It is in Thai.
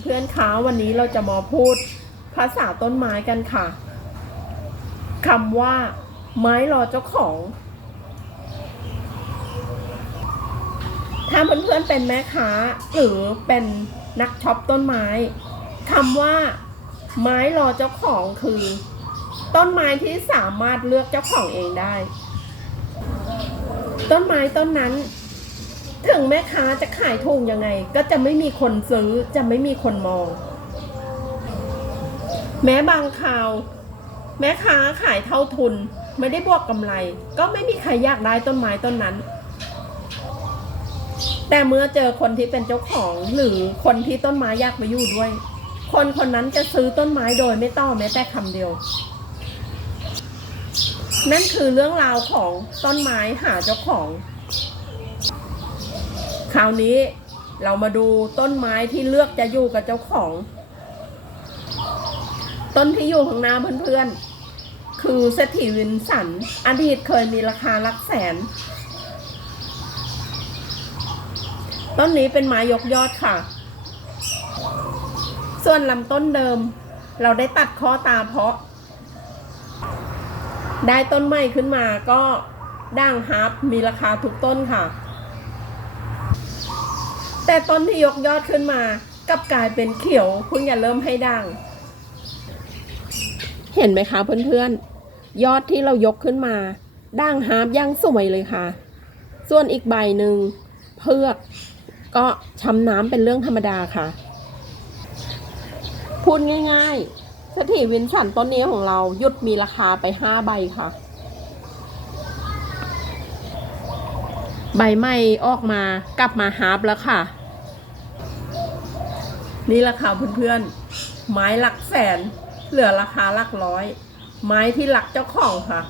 เพื่อนๆคะวันนี้เราจะมาพูดภาษาต้นไม้กันค่ะคำว่า ไม้รอเจ้าของ ถ้าเพื่อนๆเป็นแม่ค้า หรือเป็นนักช็อปต้นไม้คำว่า ไม้รอเจ้าของคือ ต้นไม้ที่สามารถเลือกเจ้าของเองได้ ต้นไม้ต้นนั้น ถึงแม่ค้าจะขายถูกยังไง ก็จะไม่มีคนซื้อจะไม่มีคนมอง แม้บางคราว แม่ค้าขายเท่าทุน ไม่ได้บวกกำไร ก็ไม่มีใครอยากได้ต้นไม้ต้นนั้น แต่เมื่อเจอคนที่เป็นเจ้าของหรือคนที่ต้นไม้อยากมาอยู่ด้วย คนคนนั้นจะซื้อต้นไม้โดยไม่ต้อแม้แต่คำเดียว นั่นคือเรื่องราวของต้นไม้หาเจ้าของ คราวนี้เรามาดูต้นไม้ที่เลือกจะอยู่กับเจ้าของ ต้นที่อยู่ข้างหน้าเพื่อนๆ คือเศรษฐีวินสัน อดีตเคยมีราคาหลักแสน ต้นนี้เป็นไม้ยกยอดค่ะ ส่วนลำต้นเดิม เราได้ตัดข้อตาเพาะ ได้ต้นใหม่ขึ้นมาก็ด่างฮาร์ปมีราคาทุกต้นค่ะ แต่ต้นที่ยกยอดขึ้นมา กลับกลายเป็นเขียวเพิ่งจะเริ่มให้ด่าง เห็นไหมคะเพื่อนๆ ยอดที่เรายกขึ้นมาด่างฮาร์ปยังสวยเลยค่ะ ส่วนอีกใบหนึ่งเพือกก็ช้ำน้ำเป็นเรื่องธรรมดาค่ะ พูดง่ายๆสถีวินสันต้นนี้ของเราหยุดมีราคาไปห้าใบค่ะ ใบใหม่ออกมากลับมาฮาร์ปแล้วค่ะ นี่ราคาเพื่อนๆ ไม้หลักแสน เหลือราคาหลักร้อย ไม้ที่หลักเจ้าของค่ะ